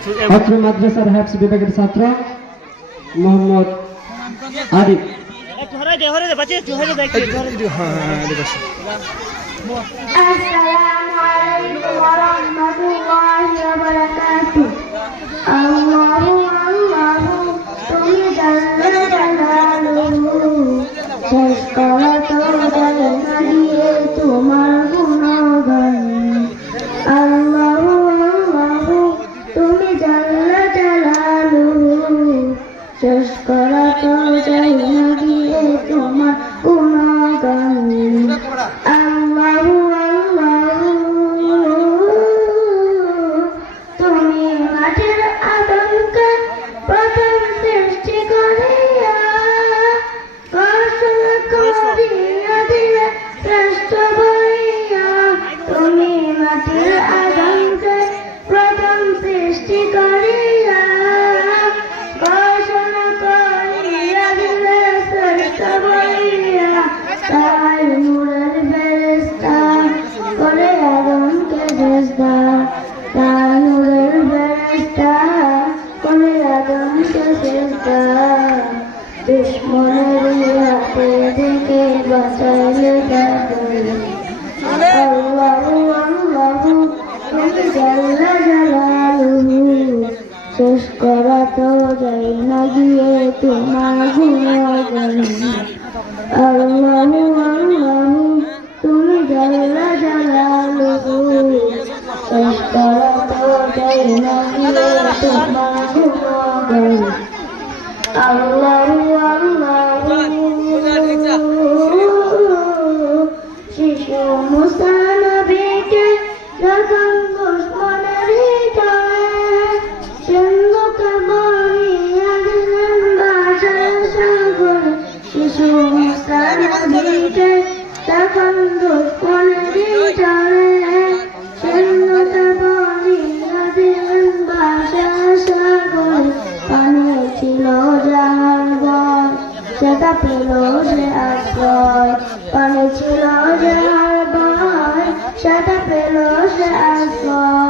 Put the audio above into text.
অত্র মাদ্রাসার হাফস বিভাগের ছাত্র মোহাম্মদ আরিফ। আসসালামু আলাইকুম ওয়া রাহমাতুল্লাহি ওয়া বারাকাতুহু। আল্লাহু আল্লাহু তুমি জাল্লা জালালুহু, শেষ করা তো যায় না দিয়ে তোমার গুণগান। আল্লাহু আল্লাহু তুমি জাল্লা জালালুহু, শেষ করা তো যায় না দিয়ে তোমার গুণগান। আল্লাহু আল্লাহু তুমি মাটির আদমকে প্রথম সৃষ্টি করিয়া কৌশল করিয়া দিলে শ্রেষ্ঠ বলিয়া। তুমি মাটির আদমকে প্রথম সৃষ্টি করিয়া কৌশল করিয়া দিলে শ্রেষ্ঠ বলিয়া। তাই নূরের ফেরেশতা করে আদমকে সেজদা, তাই নূরের ফেরেশতা করে আদমকে সেজদা। দুশ্মনের হাতে থেকে বাঁচাইলে তাদের। আল্লাহু আল্লাহু তুমি জাল্লা জালালুহু, শেষ করা তো যায় না গিয়ে তোমার গুণগান। আল্লাহু আল্লাহু তুমি জাল্লা জালালুহু, শেষ করা তো যায় না গিয়ে তোমার গুণগান। আল্লাহু আল্লাহু শিশু মুসা নবীকে যখন দুশ্মনের হৃদয়ে সিন্ধুকে বলিয়া দিলেন ভাষার সাগরে। শিশু মুসা নবীকে তখন দুশ্মনের হৃদয়ে সিন্ধুকে বলিয়া দিলেন ভাষার সাগরে। পানে ছিল যাহার ভয় সেটা পেল সে আশ্রয়, পানে ছিল যাহার ভয় সেটা পেল সে আশ্রয়।